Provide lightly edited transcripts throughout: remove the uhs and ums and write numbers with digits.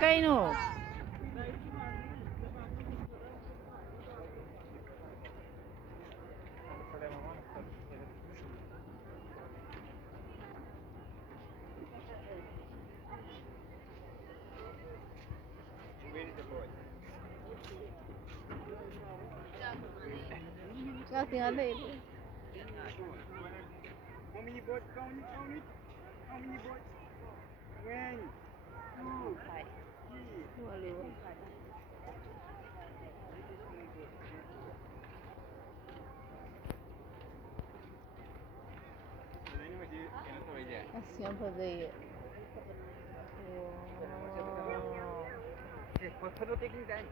cây nổ. Chào tiếng Anh đi. How many boats? Count it, count it. How many boats? One, two, three. Assim eu poderia. For taking time.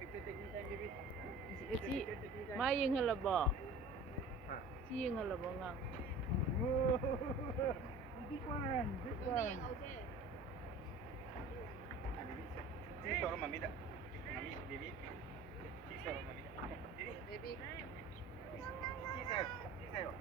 Picture taking time, baby. Chị mai yên hay là bỏ? Chị yên hay là bỏ ngang? Big one, big one. Cheese or mami da? Mami, baby. Cheese or mami da? Baby. Cheese or?